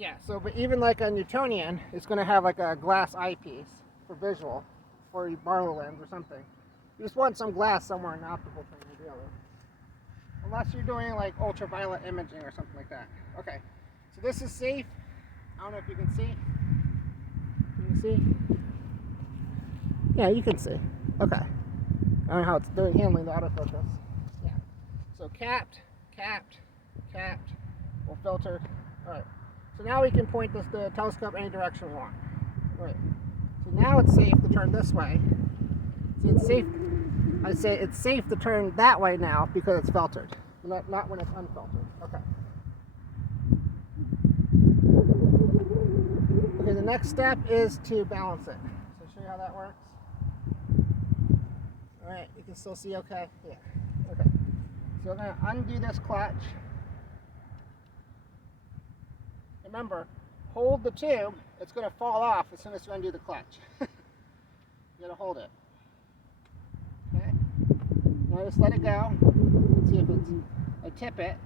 Yeah, so but even like a Newtonian, it's going to have like a glass eyepiece for visual, for your Barlow lens or something. You just want some glass somewhere in the optical thing, ideally. Unless you're doing like ultraviolet imaging or something like that. Okay, so this is safe. I don't know if you can see. Can you see? Yeah, you can see. Okay. I don't know how it's doing handling the autofocus. Yeah. So capped, capped, capped. We'll filter. All right. So now we can point the telescope any direction we want. Right. So now it's safe to turn this way. See, it's safe. I say it's safe to turn that way now because it's filtered, not when it's unfiltered. Okay. Okay. The next step is to balance it. So show you how that works. All right. You can still see okay. Yeah. Okay. So we're going to undo this clutch. Remember, hold the tube. It's going to fall off as soon as you undo the clutch. You got to hold it. Okay. Now just let it go. Let's see if it's. I tip it.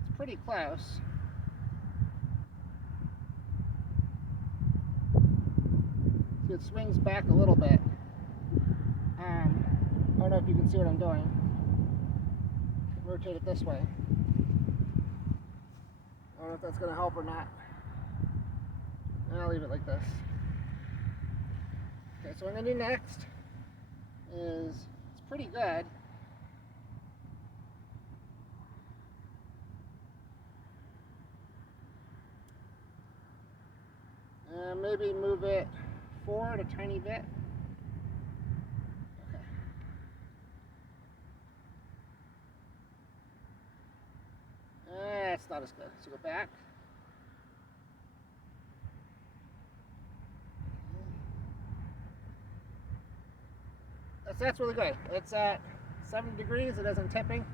It's pretty close. See, it swings back a little bit. I don't know if you can see what I'm doing. Rotate it this way. I don't know if that's going to help or not. I'll leave it like this. Okay, so what I'm going to do next is, it's pretty good. Maybe move it forward a tiny bit. Okay. It's not as good. So go back. That's really good. It's at 70 degrees. It isn't tipping.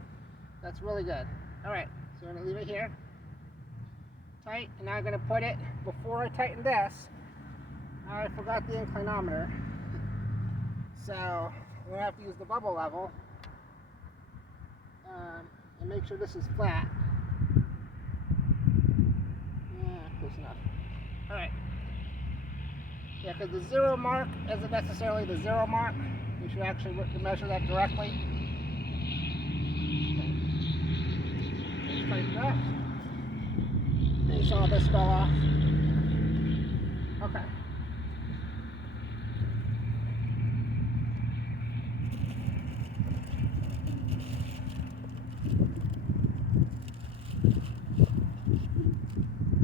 That's really good. All right. So I'm going to leave it here. Tight. And now I'm going to put it, before I tighten this, I forgot the inclinometer. So I'm going to have to use the bubble level and make sure this is flat. Yeah, close enough. All right. Yeah, because the zero mark isn't necessarily the zero mark. You should actually measure that directly. Okay. Just tighten that. You saw this fell off. Okay.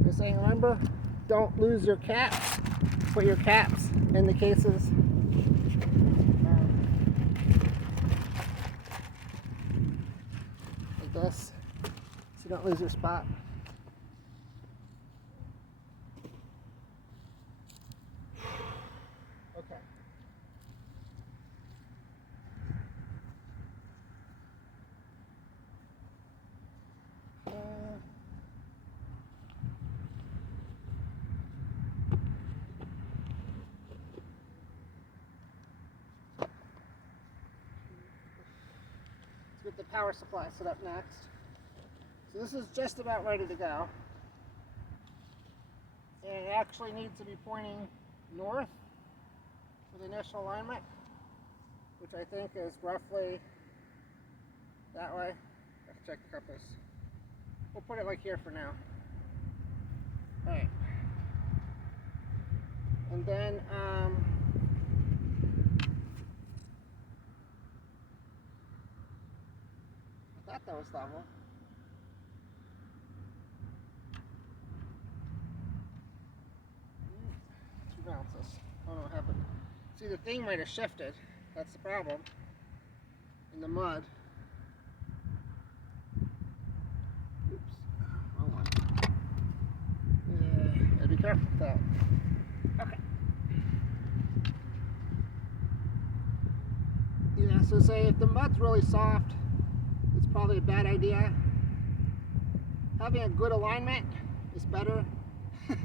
Just saying, remember, don't lose your caps. Put your caps in the cases. Like this, so you don't lose your spot. Okay. Let's get the power supply set up next. So this is just about ready to go. And it actually needs to be pointing north for the initial alignment, which I think is roughly that way. I have to check the compass. We'll put it like here for now. Alright. And then I thought that was level. Let's rebalance this. I don't know what happened. See, the thing might have shifted. That's the problem. In the mud. Oops. Wrong one. Yeah, gotta be careful with that. Okay. Yeah, so say if the mud's really soft, it's probably a bad idea. Having a good alignment is better than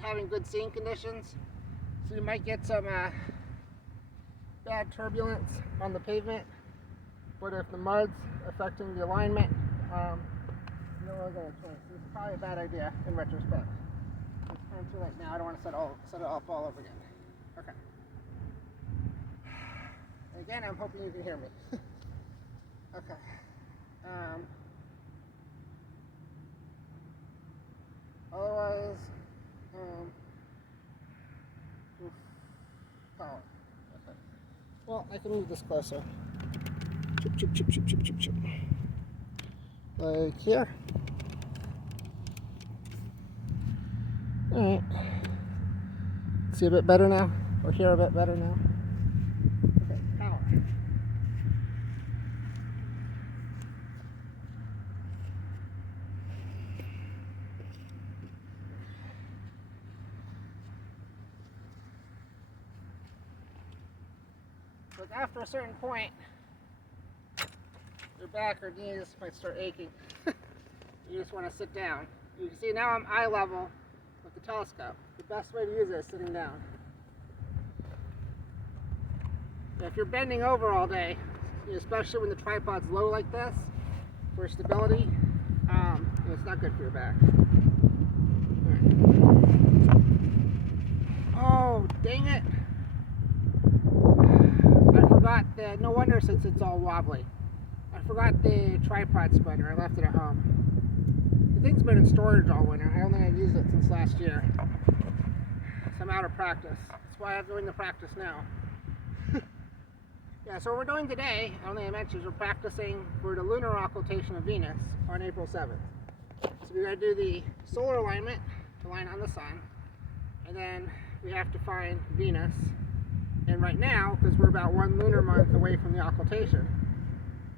having good seeing conditions. So you might get some bad turbulence on the pavement, but if the mud's affecting the alignment, You don't really get a choice. This is probably a bad idea in retrospect. It's kind of too late now. I don't want to set it off all over again. Okay. Again, I'm hoping you can hear me. Okay. Otherwise, power. Okay. Well, I can move this closer. Chip, chip, chip, chip, chip, chip, chip. Like here. Alright. See a bit better now? Or hear a bit better now? Okay, power. Like after a certain point, your back or knees might start aching. You just want to sit down. You can see now I'm eye level with the telescope. The best way to use it is sitting down. Now, if you're bending over all day, especially when the tripod's low like this, for stability, it's not good for your back. Oh, dang it! I forgot the, no wonder since it's all wobbly. I forgot the tripod spinner. I left it at home. The thing's been in storage all winter. I don't think I've used it since last year. So I'm out of practice. That's why I'm doing the practice now. Yeah, so what we're doing today, I don't think I mentioned, is we're practicing for the lunar occultation of Venus on April 7th. So we're going to do the solar alignment to line on the sun, and then we have to find Venus. And right now, because we're about 1 lunar month away from the occultation,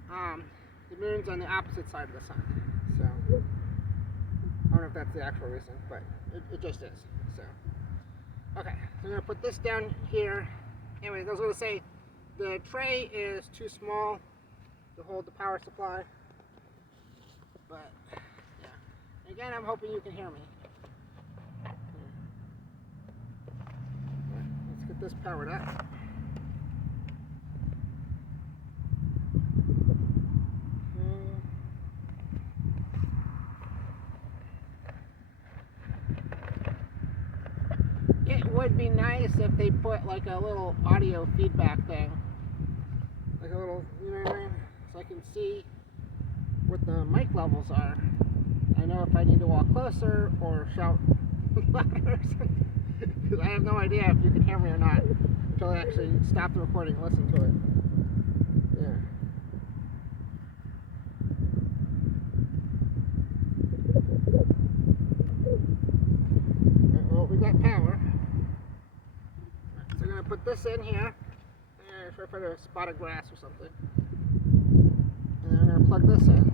the moon's on the opposite side of the sun. So I don't know if that's the actual reason, but it just is. So okay, so I'm going to put this down here. Anyway, I was going to say, the tray is too small to hold the power supply, but yeah. Again, I'm hoping you can hear me. Let's get this powered up. It would be nice if they put like a little audio feedback thing. Like a little, you know what I mean? So I can see what the mic levels are. I know if I need to walk closer or shout louder or something. Because I have no idea if you can hear me or not until I actually stop the recording and listen to it. Yeah. Right, well, we got power. So I'm going to put this in here. Try to find a spot of grass or something. And then I'm going to plug this in.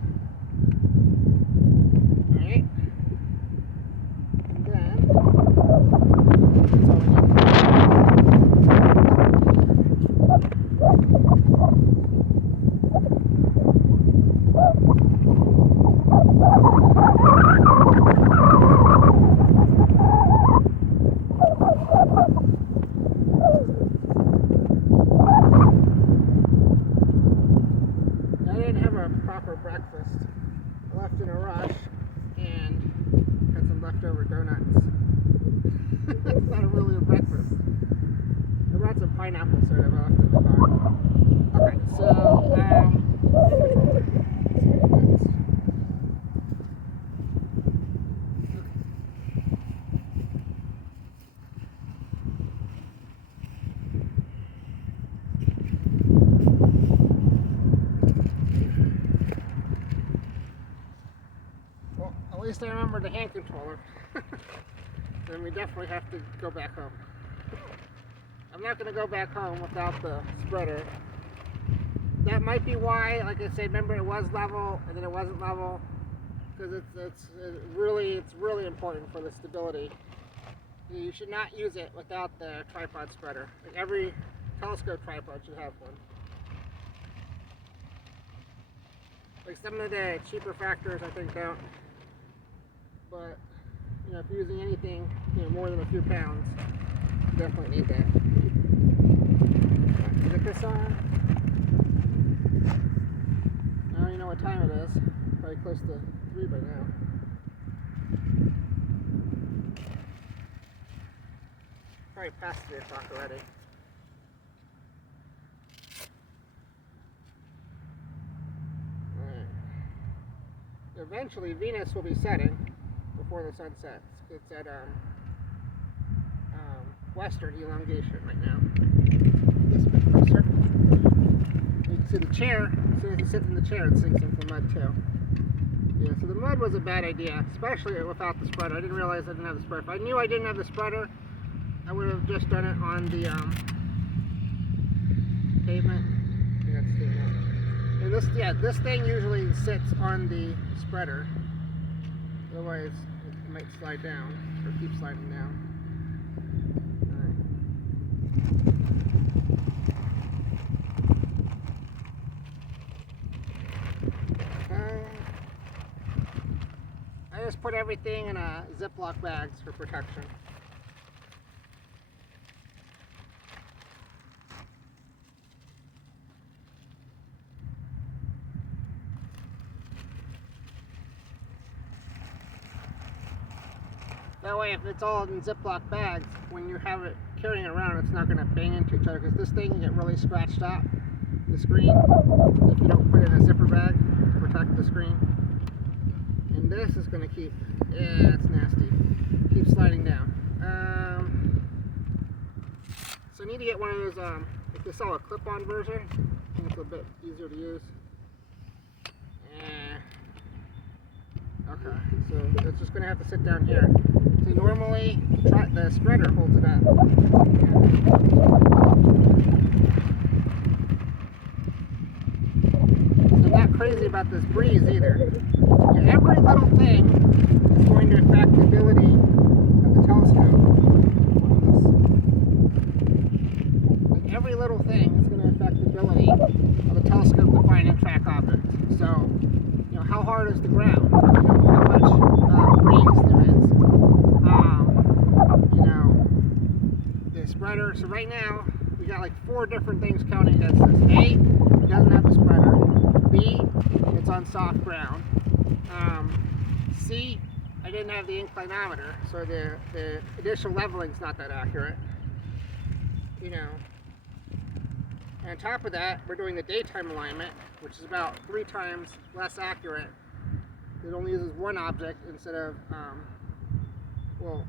Alright. And then, that's all we breakfast. I left in a rush and had some leftover donuts. It's not really a breakfast. I brought some pineapple syrup I left in the car. Okay, so at least I remember the hand controller. Then we definitely have to go back home. I'm not going to go back home without the spreader. That might be why, like I said, remember it was level and then it wasn't level, because it's really important for the stability. You should not use it without the tripod spreader. Like every telescope tripod should have one. Like some of the cheaper factors I think don't. But you know, if you're using anything, you know, more than a few pounds, you definitely need that. Right, get this on. I don't even know what time it is. probably close to 3 by now. Probably past 3 o'clock already. Alright. Eventually Venus will be setting before the sun sets. It's at western elongation right now. This bit closer. You can see the chair. As soon as you sit in the chair, it sinks into the mud too. Yeah, so the mud was a bad idea, especially without the spreader. I didn't realize I didn't have the spreader. If I knew I didn't have the spreader, I would have just done it on the pavement. And this thing usually sits on the spreader. Otherwise, it might slide down or keep sliding down. I just put everything in a Ziploc bags for protection. That way, if it's all in Ziploc bags, when you have it carrying it around, it's not going to bang into each other, because this thing can get really scratched up, the screen, if you don't put it in a zipper bag to protect the screen. And this is going to keep, yeah, it's nasty, keep sliding down. So I need to get one of those, if they sell a clip-on version, I think it's a bit easier to use. Okay, so it's just going to have to sit down here. See, normally the spreader holds it up. So I'm not crazy about this breeze either. Every little thing is going to affect the ability of the telescope. Like every little thing is going to affect the ability of the telescope to find and track objects. So, you know, how hard is the ground? You know, how much breeze there is. You know, the spreader. So right now, we got like 4 different things counting against us. A, it doesn't have the spreader. B, it's on soft ground. C, I didn't have the inclinometer, so the initial leveling's not that accurate. You know. And on top of that, we're doing the daytime alignment, which is about 3 times less accurate. It only uses 1 object instead of, well,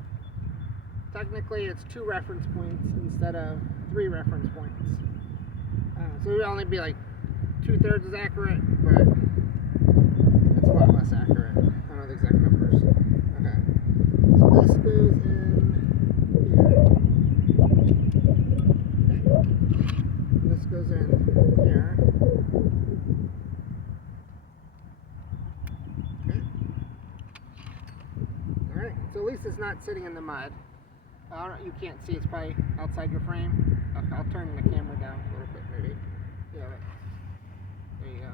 technically it's 2 reference points instead of 3 reference points. So it would only be like 2/3 as accurate, but it's a lot less accurate. I don't know the exact numbers. Okay. So this goes in here. This goes in here. Okay. Alright, so at least it's not sitting in the mud. You can't see, it's probably outside your frame. Okay, I'll turn the camera down a little bit maybe. Yeah, there you go.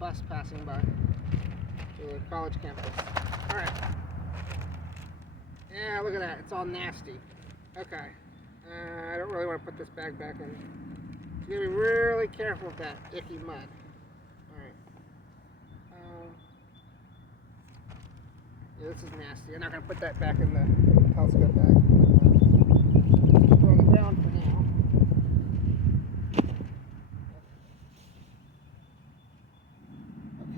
Bus passing by the college campus. Alright. Yeah, look at that. It's all nasty. Okay. I don't really want to put this bag back in. You gotta be really careful with that icky mud. Alright. Yeah, this is nasty. I'm not going to put that back in the telescope bag. Keep it on the ground for now.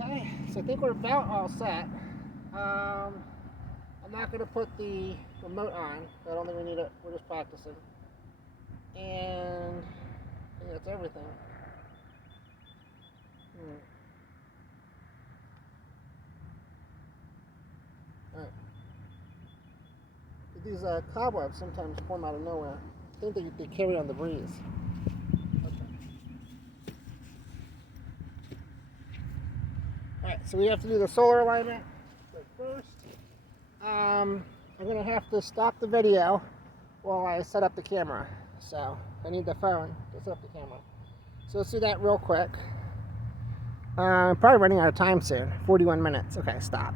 Okay, so I think we're about all set. I'm not going to put the remote on. I don't think we need it. We're just practicing. And I think that's everything. Alright. These cobwebs sometimes form out of nowhere. I think they carry on the breeze. Okay. Alright, so we have to do the solar alignment. But first, I'm going to have to stop the video while I set up the camera. So I need the phone to set up the camera. So let's do that real quick. I'm probably running out of time soon. 41 minutes. Okay, stop.